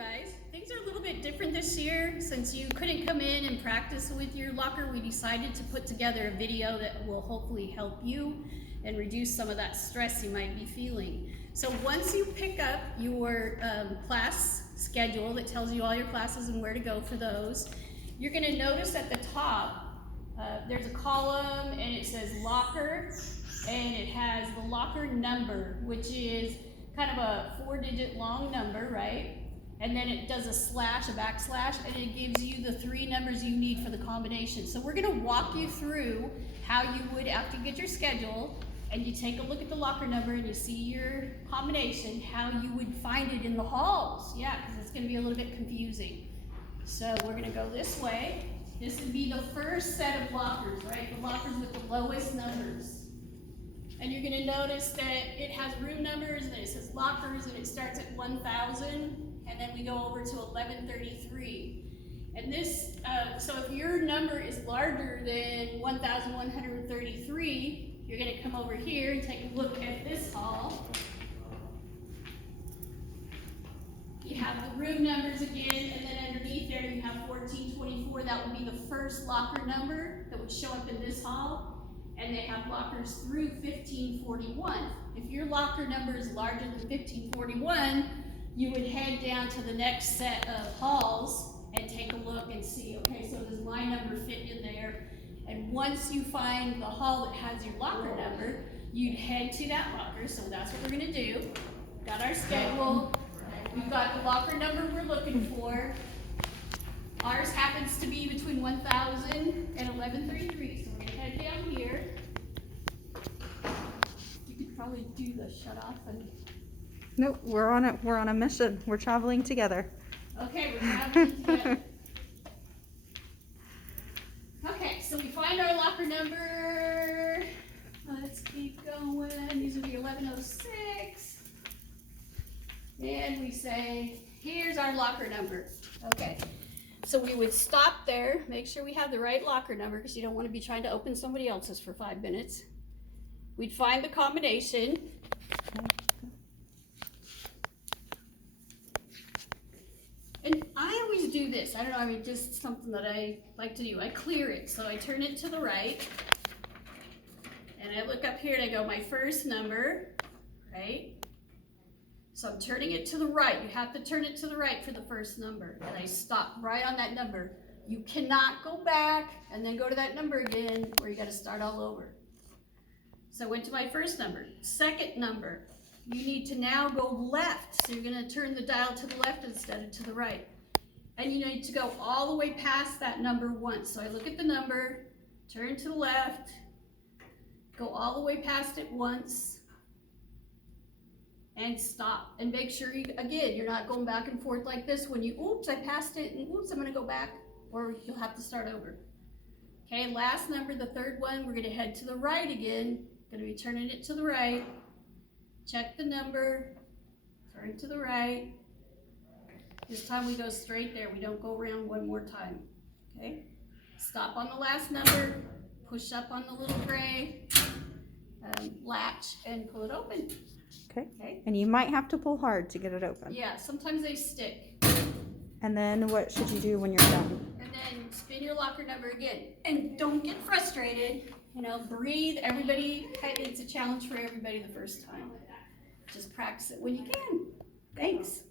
guys. Things are a little bit different this year. Since you couldn't come in and practice with your locker, we decided to put together a video that will hopefully help you and reduce some of that stress you might be feeling. So once you pick up your class schedule that tells you all your classes and where to go for those, you're going to notice at the top there's a column and it says locker, and it has the locker number, which is kind of a 4-digit long number, right? And then it does a slash, a backslash, and it gives you the 3 numbers you need for the combination. So we're gonna walk you through how you would, after you get your schedule and you take a look at the locker number and you see your combination, how you would find it in the halls. Yeah, because it's gonna be a little bit confusing. So we're gonna go this way. This would be the first set of lockers, right? The lockers with the lowest numbers. And you're gonna notice that it has room numbers and it says lockers and it starts at 1,000 and then we go over to 1133. And this, so if your number is larger than 1,133, you're gonna come over here and take a look at this hall. You have the room numbers again, and then underneath there you have 1424. That would be the first locker number that would show up in this hall. And they have lockers through 1541. If your locker number is larger than 1541, you would head down to the next set of halls and take a look and see, okay, so does my number fit in there? And once you find the hall that has your locker number, you'd head to that locker. So that's what we're gonna do. Got our schedule. We've got the locker number we're looking for. Ours happens to be between 1,000 and 1133. So we're gonna head down here. You could probably do the shut off and. Nope, we're on a mission. We're traveling together. Okay, we're traveling together. Okay, so we find our locker number. Let's keep going. These will be 1106. And we say, here's our locker number. Okay. So we would stop there, make sure we have the right locker number because you don't want to be trying to open somebody else's for 5 minutes. We'd find the combination. And I always do this. I don't know, I mean, just something that I like to do. I clear it. So I turn it to the right. And I look up here and I go, my first number, right? So I'm turning it to the right. You have to turn it to the right for the first number. And I stop right on that number. You cannot go back and then go to that number again, or you got to start all over. So I went to my first number. Second number, you need to now go left. So you're going to turn the dial to the left instead of to the right. And you need to go all the way past that number once. So I look at the number, turn to the left, go all the way past it once, and stop, and make sure you, again, you're not going back and forth like this when you, oops, I passed it, and oops, I'm gonna go back, or you'll have to start over. Okay, last number, the third one, we're gonna head to the right again, gonna be turning it to the right, check the number, turn to the right. This time we go straight there, we don't go around one more time, okay? Stop on the last number, push up on the little gray latch, and pull it open. Okay. And you might have to pull hard to get it open. Yeah, sometimes they stick. And then what should you do when you're done? And then spin your locker number again. And don't get frustrated. You know, breathe. Everybody, it's a challenge for everybody the first time. Just practice it when you can. Thanks.